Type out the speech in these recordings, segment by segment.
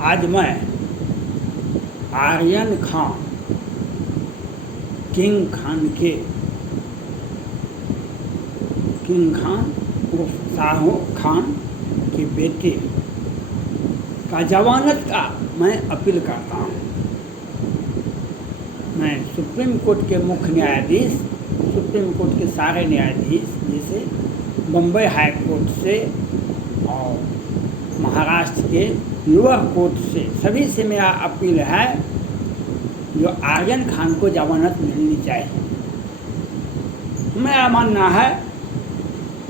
आज मैं आर्यन खान, किंग खान उर्फ शाहरुख खान के बेटे का जमानत का मैं अपील करता हूँ। मैं सुप्रीम कोर्ट के मुख्य न्यायाधीश, सुप्रीम कोर्ट के सारे न्यायाधीश जैसे बम्बई हाई कोर्ट से और महाराष्ट्र के लोअर कोर्ट से, सभी से मेरा अपील है जो आर्यन खान को जमानत मिलनी चाहिए। मेरा मानना है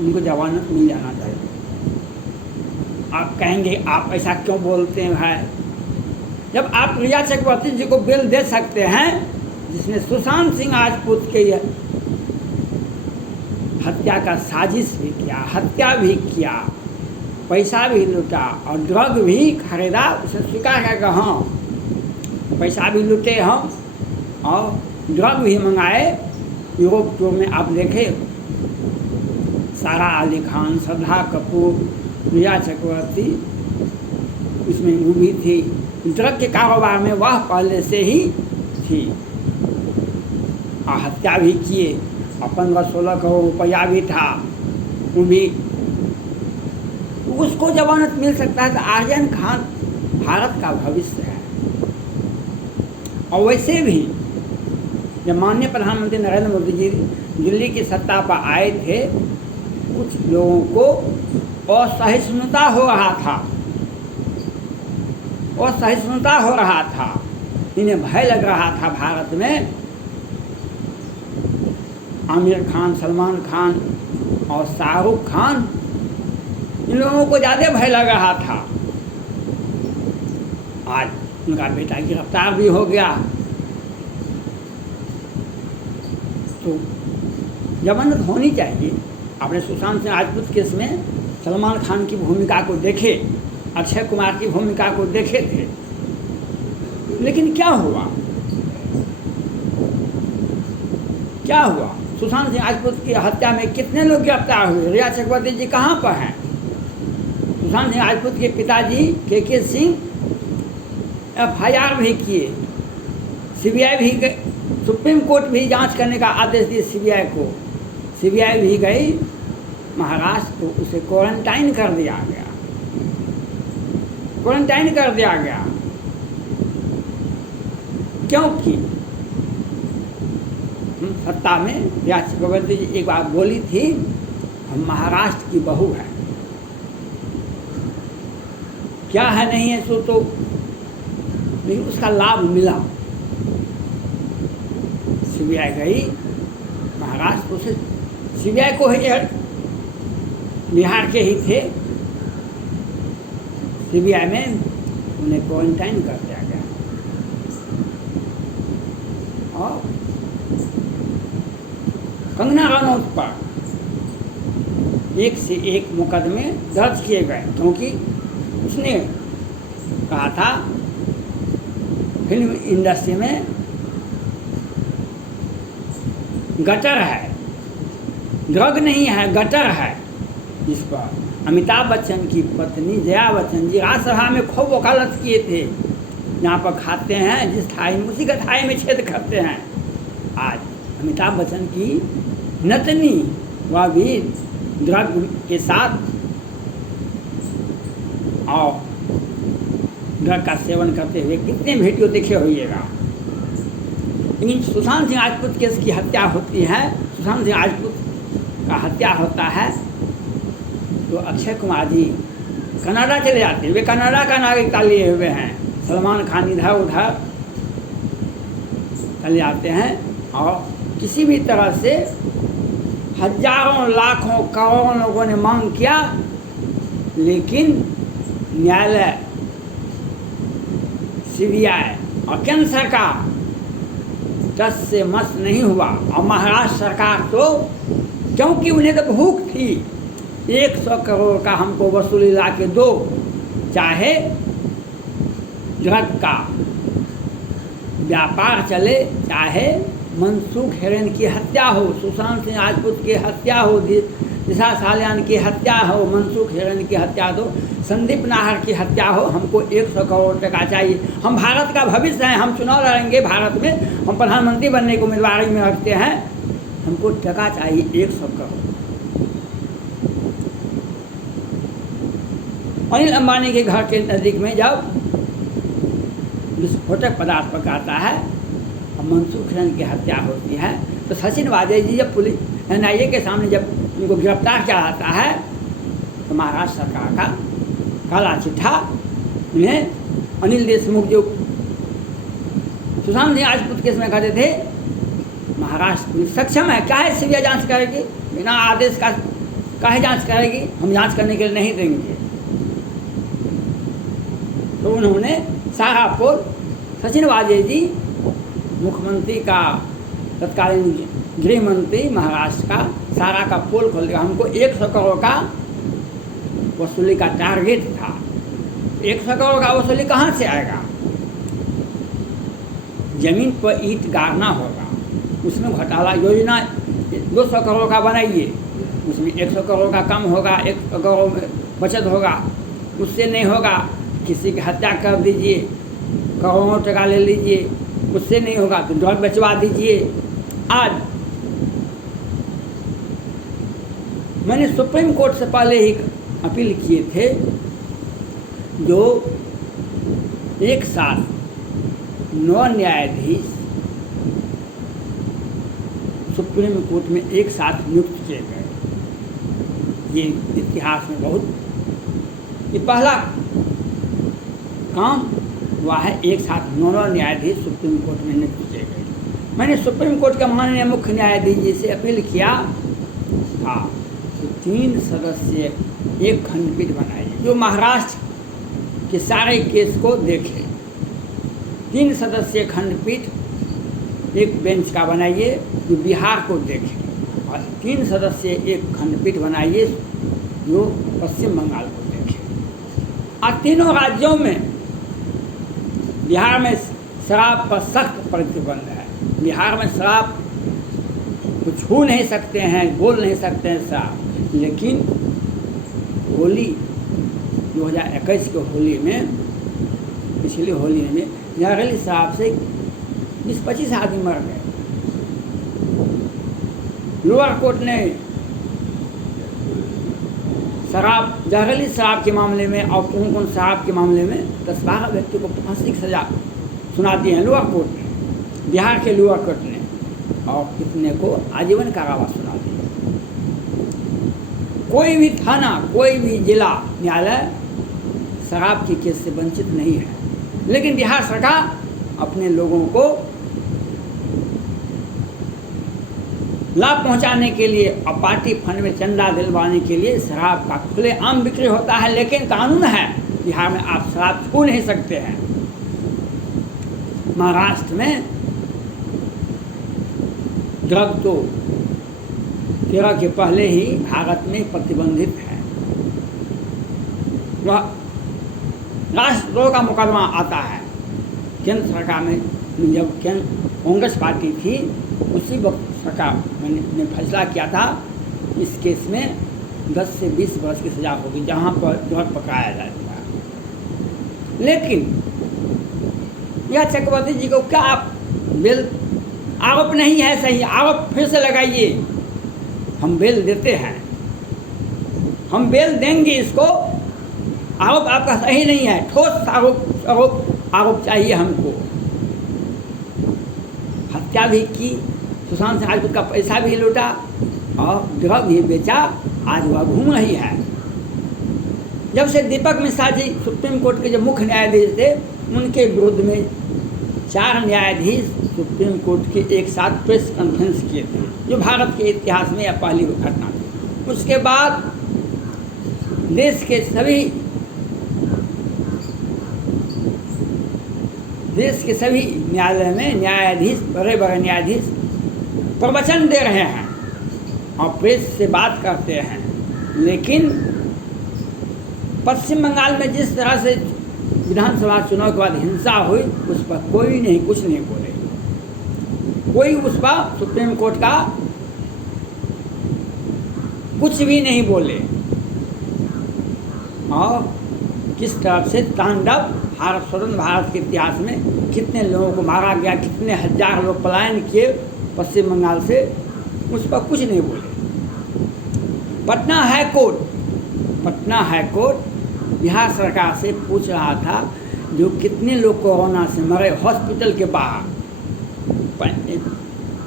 उनको जमानत मिल जाना चाहिए। आप कहेंगे आप ऐसा क्यों बोलते हैं भाई? जब आप रिया चक्रवर्ती जी को बेल दे सकते हैं, जिसने सुशांत सिंह राजपूत के हत्या का साजिश भी किया, हत्या भी किया, पैसा भी लूटा और ड्रग भी खरीदा, उसे स्वीकार किया कि हाँ पैसा भी लूटे हम और ड्रग भी मंगाए। यूरोप टूर में आप देखें, सारा अली खान, श्रद्धा कपूर, रिया चक्रवर्ती इसमें डूबी थी। ड्रग के कारोबार में वह पहले से ही थी और हत्या भी किए और 15-16 करोड़ रुपया भी था, वो भी उसको जमानत मिल सकता है। तो आर्यन खान भारत का भविष्य है। और वैसे भी जब माननीय प्रधानमंत्री नरेंद्र मोदी जी दिल्ली की सत्ता पर आए थे, कुछ लोगों को असहिष्णुता हो रहा था, इन्हें भय लग रहा था। भारत में आमिर खान, सलमान खान और शाहरुख खान, इन लोगों को ज़्यादा भय लग रहा था। आज उनका बेटा गिरफ्तार भी हो गया, तो जमानत होनी चाहिए। आपने सुशांत सिंह राजपूत केस में सलमान खान की भूमिका को देखे, अक्षय कुमार की भूमिका को देखे थे, लेकिन क्या हुआ? सुशांत सिंह राजपूत की हत्या में कितने लोग गिरफ्तार हुए? रिया चक्रवर्ती जी कहाँ पर हैं? सुशांत सिंह राजपूत के पिताजी के सिंह FIR भी किए, CBI भी गए, सुप्रीम कोर्ट भी जांच करने का आदेश दिए CBI को। CBI भी गई महाराष्ट्र, तो उसे क्वारंटाइन कर दिया गया। क्योंकि सत्ता में रिया चक्रवर्ती जी एक बार बोली थी, हम महाराष्ट्र की बहू है, क्या है नहीं है सो तो, लेकिन उसका लाभ मिला। CBI गई महाराष्ट्र, उसे CBI को ही, बिहार के ही थे, CBI में उन्हें क्वारंटाइन कर दिया गया। और कंगना रनौत पर एक से एक मुकदमे दर्ज किए गए, क्योंकि उसने कहा था फिल्म इंडस्ट्री में गटर है, ड्रग नहीं है, गटर है। जिस पर अमिताभ बच्चन की पत्नी जया बच्चन जी राज्यसभा में खूब वकालत किए थे, जहाँ पर खाते हैं जिस थाई में, उसी का थाई में छेद करते हैं। आज अमिताभ बच्चन की नतनी, वह भी ड्रग के साथ और ड्रग का सेवन करते हुए कितने वीडियो देखे होइएगा। लेकिन सुशांत सिंह राजपूत केस की हत्या होती है, सुशांत सिंह राजपूत का हत्या होता है, तो अक्षय कुमार जी कनाडा चले जाते हैं। वे कनाडा का नागरिकता लिए हुए हैं, सलमान खान इधर उधर चले जाते हैं और किसी भी तरह से हजारों लाखों करोड़ों लोगों ने मांग किया, लेकिन न्यायालय, CBI और केंद्र सरकार टस से मस नहीं हुआ। और महाराष्ट्र सरकार तो, क्योंकि उन्हें तो भूख थी, 100 करोड़ का हमको वसूली ला के दो, चाहे ड्रग का व्यापार चले, चाहे मनसुख हिरेन की हत्या हो, सुशांत सिंह राजपूत की हत्या हो, दिशा साल्यान की हत्या हो, मनसुख हिरेन की हत्या हो, संदीप नाहर की हत्या हो, हमको 100 करोड़ टका चाहिए। हम भारत का भविष्य हैं, हम चुनाव लड़ेंगे भारत में, हम प्रधानमंत्री बनने को उम्मीदवारी में रखते हैं, हमको टका चाहिए 100 करोड़। अनिल अंबानी के घर के नज़दीक में जब विस्फोटक पदार्थ पकाता है और मनसुख हिरेन की हत्या होती है, तो सचिन वाजे जी जब पुलिस NIA के सामने जब उनको गिरफ्तार किया जाता है, तो महाराष्ट्र सरकार का काला चिट्ठा उन्हें अनिल देशमुख जो सुशांत सिंह राजपूत केस में कहते थे, महाराष्ट्र पुलिस सक्षम है, काहे सीबीआई जांच करेगी, बिना आदेश का काहे जांच करेगी, हम जांच करने के लिए नहीं देंगे। तो उन्होंने सारा पोल सचिन वाजे जी मुख्यमंत्री का तत्कालीन गृह मंत्री महाराष्ट्र का सारा का पोल खोल दिया। हमको 100 करोड़ का वसूली का टारगेट था। 100 करोड़ का वसूली कहाँ से आएगा? जमीन पर ईंट गाड़ना होगा, उसमें घोटाला योजना 200 करोड़ का बनाइए, उसमें 100 करोड़ का कम होगा, 100 करोड़ बचत होगा, उससे नहीं होगा, किसी की हत्या कर दीजिए, करोड़ों टका ले लीजिए, उससे नहीं होगा तो ड्रग बेचवा दीजिए। आज मैंने सुप्रीम कोर्ट से पहले ही अपील किए थे, जो एक साथ 9 न्यायाधीश सुप्रीम कोर्ट में एक साथ नियुक्त किए गए। ये इतिहास में बहुत, ये पहला काम हुआ है, एक साथ 9 न्यायाधीश सुप्रीम कोर्ट में नियुक्त किए गए। मैंने सुप्रीम कोर्ट के माननीय मुख्य न्यायाधीश जी से अपील किया था कि 3 सदस्यीय एक खंडपीठ बनाइए जो महाराष्ट्र के सारे केस को देखे। 3 सदस्यीय खंडपीठ एक बेंच का बनाइए जो बिहार को देखे, और 3 सदस्यीय एक खंडपीठ बनाइए जो पश्चिम बंगाल को देखे। और तीनों राज्यों में, बिहार में शराब पर सख्त प्रतिबंध है। बिहार में शराब को छू नहीं सकते हैं, बोल नहीं सकते हैं शराब, लेकिन होली 2021 के होली में, पिछली होली में जहरीली शराब से 20-25 आदमी मर गए। लोअर कोर्ट ने शराब, जहरीली शराब के मामले में और कौन शराब के मामले में 10-12 व्यक्ति को फांसी की सजा सुना दी है लोअर कोर्ट ने, बिहार के लोअर कोर्ट ने, और कितने को आजीवन कारावास सुना दिया। कोई भी थाना, कोई भी जिला न्यायालय शराब के केस से वंचित नहीं है, लेकिन बिहार सरकार अपने लोगों को लाभ पहुंचाने के लिए और पार्टी फंड में चंदा दिलवाने के लिए शराब का खुलेआम बिक्री होता है। लेकिन कानून है, बिहार में आप शराब छू नहीं सकते हैं। महाराष्ट्र में ड्रग तो 13 के पहले ही भारत में प्रतिबंधित है। वह राष्ट्रद्रोह का मुकदमा आता है केंद्र सरकार में। जब कांग्रेस पार्टी थी, उसी वक्त सरकार ने फैसला किया था इस केस में 10 से 20 वर्ष की सजा होगी जहां पर ड्रग पकड़ाया जाएगा। लेकिन यह चक्रवर्ती जी को क्या आप बेल, आरोप नहीं है सही, आरोप फिर से लगाइए, हम बेल देते हैं, हम बेल देंगे इसको। आरोप आपका सही नहीं है, ठोस आरोप चाहिए हमको। हत्या भी की, सुशांत सिंह राजपूत का पैसा भी लूटा और ड्रग भी बेचा, आज वह घूम रही है। जब से दीपक मिश्रा जी सुप्रीम कोर्ट के जो मुख्य न्यायाधीश थे, उनके विरुद्ध में 4 न्यायाधीश सुप्रीम कोर्ट के एक साथ प्रेस कॉन्फ्रेंस किए थे, जो भारत के इतिहास में यह पहली घटना थी। उसके बाद देश के सभी न्यायालय में न्यायाधीश, बड़े बड़े न्यायाधीश प्रवचन दे रहे हैं और प्रेस से बात करते हैं। लेकिन पश्चिम बंगाल में जिस तरह से विधानसभा चुनाव के बाद हिंसा हुई, उस पर कोई नहीं, कुछ नहीं बोले। कोई उस पर सुप्रीम कोर्ट का कुछ भी नहीं बोले। और किस तरह से तांडव भारत स्वतंत्र भारत के इतिहास में कितने लोगों को मारा गया, कितने हजार लोग पलायन किए पश्चिम बंगाल से, उस पर कुछ नहीं बोले। पटना हाई कोर्ट बिहार सरकार से पूछ रहा था जो कितने लोग कोरोना से मरे हॉस्पिटल के बाहर।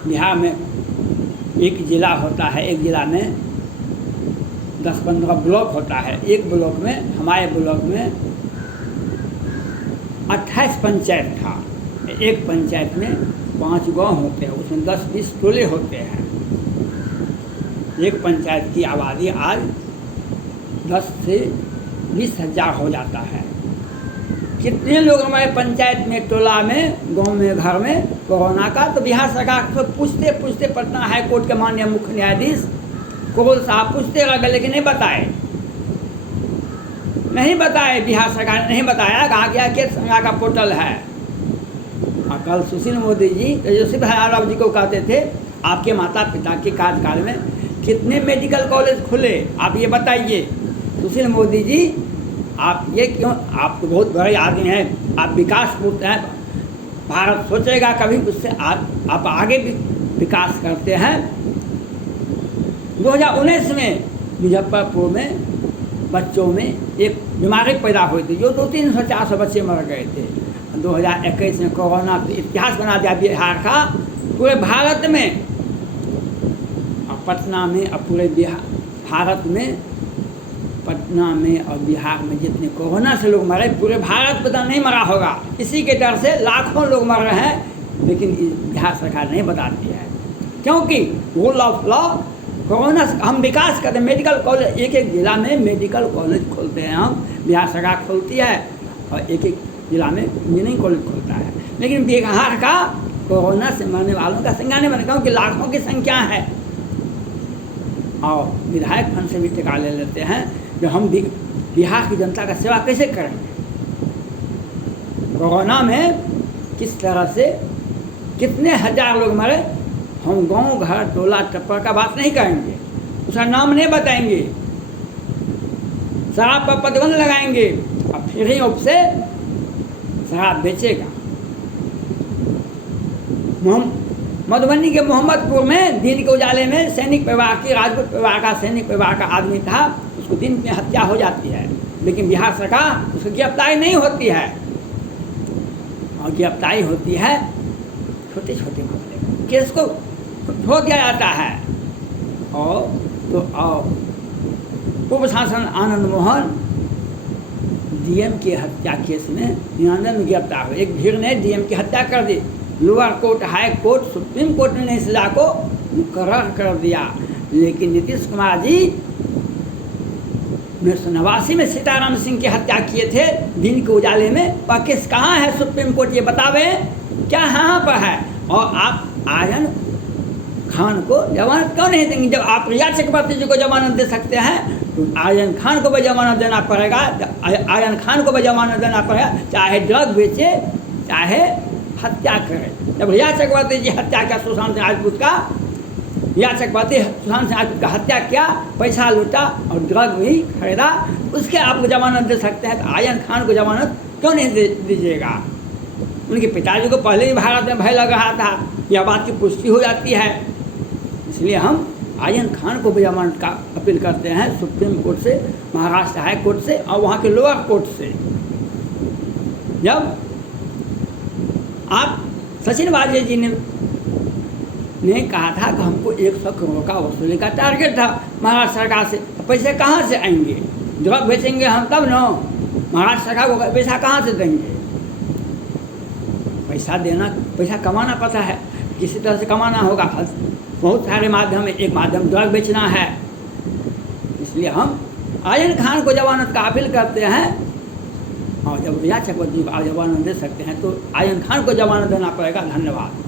बिहार में एक जिला होता है, एक जिला में 10-15 ब्लॉक होता है। एक ब्लॉक में, हमारे ब्लॉक में 28 पंचायत था। एक पंचायत में 5 गांव होते हैं, उसमें 10-20 टोले होते हैं। एक पंचायत की आबादी आज 10 से 20 हजार हो जाता है। कितने लोग हमारे पंचायत में, टोला में, गांव में, घर में कोरोना का। तो बिहार सरकार को पूछते पूछते पटना हाई कोर्ट के माननीय मुख्य न्यायाधीश कोल साहब पूछते रह गए, लेकिन नहीं बताए। बिहार सरकार ने नहीं बताया। कहा गया कि संज्ञा का पोर्टल है। और कल सुशील मोदी जी तेजस्वी यादव जी को कहते थे आपके माता पिता के कार्यकाल में कितने मेडिकल कॉलेज खुले, आप ये बताइए। सुशील मोदी जी, आप ये क्यों, आप तो बहुत बड़े आदमी हैं, आप विकास पूर्त हैं, भारत सोचेगा कभी, उससे आप आगे भी विकास करते हैं। 2019 में मुजफ्फरपुर में बच्चों में एक बीमारी पैदा हुई थी जो 200-300-400 बच्चे मर गए थे। 2021 में कोरोना इतिहास बना दिया बिहार का पूरे भारत में। और पटना में और पूरे भारत में, पटना में और बिहार में जितने कोरोना से लोग मरे, पूरे भारत पता नहीं मरा होगा। इसी के डर से लाखों लोग मर रहे हैं, लेकिन बिहार सरकार नहीं बताती है। क्योंकि रूल ऑफ लॉ, कोरोना हम विकास करते हैं। मेडिकल कॉलेज, एक जिला में मेडिकल कॉलेज खोलते हैं हम, बिहार सरकार खोलती है। और एक जिला में इंजीनियरिंग कॉलेज खोलता है। लेकिन बिहार का कोरोना से मरने वालों का संख्या नहीं बने, क्योंकि लाखों की संख्या है। और विधायक फंड से भी टिका ले लेते हैं। जो हम बिहार की जनता का सेवा कैसे करेंगे? कोरोना में किस तरह से कितने हजार लोग मरे, हम गांव, घर, टोला, टप्पर का बात नहीं करेंगे, उसका नाम नहीं बताएंगे, शराब पर प्रतिबंध लगाएंगे और फिर ही उससे शराब बेचेगा। मधुबनी के मोहम्मदपुर में दिन के उजाले में सैनिक परिवार की, राजपूत परिवार का, सैनिक परिवार का आदमी था, उसको दिन में हत्या हो जाती है, लेकिन बिहार सरकार उसकी गिरफ्तारी नहीं होती है। और गिरफ्तारी होती है छोटे छोटे मामले, केस को छोड़ दिया जाता है। और तो पूर्व सांसद आनंद मोहन डीएम की हत्या केस में 99 में गिरफ्तार हुए। एक भीड़ ने डीएम की हत्या कर दी। Lower court, high court, supreme court ने इस सजा को मुकर्रर कर दिया। लेकिन नीतीश कुमार जी 1989 में सीताराम सिंह की हत्या किए थे दिन के उजाले में। वह केस कहाँ है? सुप्रीम कोर्ट ये बतावे क्या यहाँ पर है? और आप आर्यन खान को जमानत क्यों नहीं देंगे? जब आप रिया चक्रवर्ती जी को जमानत दे सकते हैं तो आर्यन खान को भी जमानत देना पड़ेगा। आर्यन खान को भी जमानत देना पड़ेगा, चाहे ड्रग बेचे चाहे हत्या करे। जब रिया चक्रवर्ती जी हत्या किया सुशांत सिंह राजपूत का, रिया चक्रवर्ती सुशांत सिंह राजपूत का हत्या किया, पैसा लूटा और ड्रग भी खरीदा, उसके आपको जमानत दे सकते हैं। तो आर्यन खान को जमानत क्यों नहीं दीजिएगा? उनके पिताजी को पहले ही भारत में भय लग रहा था, यह बात की पुष्टि हो जाती है। इसलिए हम आर्यन खान को भी जमानत का अपील करते हैं सुप्रीम कोर्ट से, महाराष्ट्र हाई कोर्ट से और वहाँ के लोअर कोर्ट से। जब आप सचिन वाजपेयी जी ने कहा था कि हमको 100 करोड़ का वसूली का टारगेट था महाराष्ट्र सरकार से, तो पैसे कहाँ से आएंगे? ड्रग बेचेंगे हम तब न, महाराष्ट्र सरकार को पैसा कहाँ से देंगे? पैसा देना, पैसा कमाना पता है, किसी तरह से कमाना होगा। बहुत सारे माध्यम है, एक माध्यम ड्रग बेचना है। इसलिए हम आर्यन खान को जमानत का अपील करते हैं। और जब रिया चक्रवर्ती को जमानत दे सकते हैं तो आर्यन खान को जमानत देना पड़ेगा। धन्यवाद।